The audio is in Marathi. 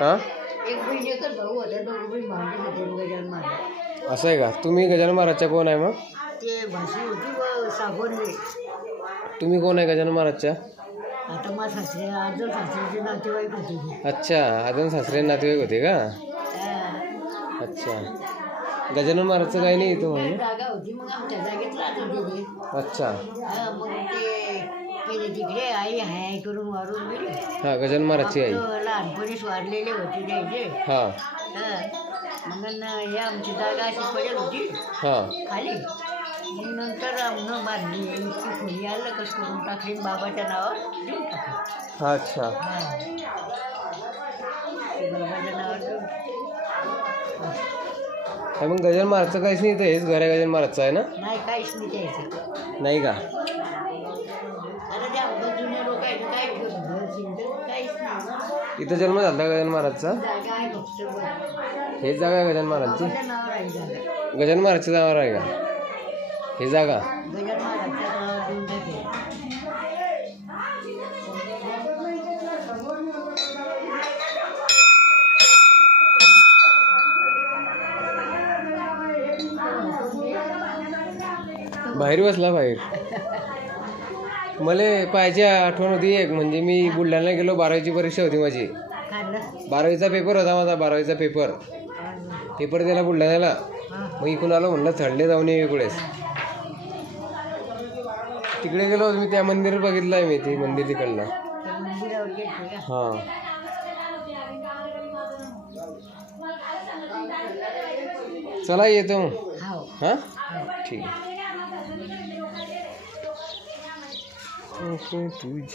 हां असं आहे का? तुम्ही गजानन महाराजच्या कोण आहे मग? तुम्ही कोण आहे गजानन महाराजच्या? अच्छा, आजन सासरे नातेवाईक होते का? अच्छा, गजानन महाराजचं काही नाही इथं म्हणून. अच्छा, तिकडे आई हाय करून मारून गेली. हा, गजानन महाराजची आई लहानपणीच वाढलेले होते त्याचे. हा, मग या आमची जागा अशी पडेल होती हा, खाली. मग नंतर आमनं बांधली इतकी खोली आलं कसं करून टाकली बाबाच्या नावावर देऊन टाकली. अच्छा, बाबाच्या नावावर देऊन मग गजानन महाराजचं काहीच नाही इथं, हेच घर आहे गजानन महाराजचं आहे ना? नाही काहीच नाही द्यायचं. नाही का? आता त्या जुन्या लोक आहेत काय काहीच नाही. इथं जन्म झाला गजानन महाराजचा? जागा आहे फक्त. हेच जागा आहे गजानन महाराजची? बाबाच्या नावावर आहे जागा. गजानन महाराजच्या नावावर आहे का हे जागा? गजानन महाराजच्या नावावर देऊन टाकली. बाहेर बसला बाहेर. मला पाहायची आठवण होती एक, म्हणजे मी बुलढाण्याला गेलो, 12वीची परीक्षा होती माझी. 12वीचा पेपर होता माझा, 12वीचा पेपर दिला बुलढाण्याला. मग इकडून आलो, म्हणलं थंडे जाऊन ये इकडेच. तिकडे गेलो मी, त्या मंदिर बघितलं आहे मी, ते मंदिर तिकडलं. हां, चला येतो मग. हां, ठीक आहे. तुझी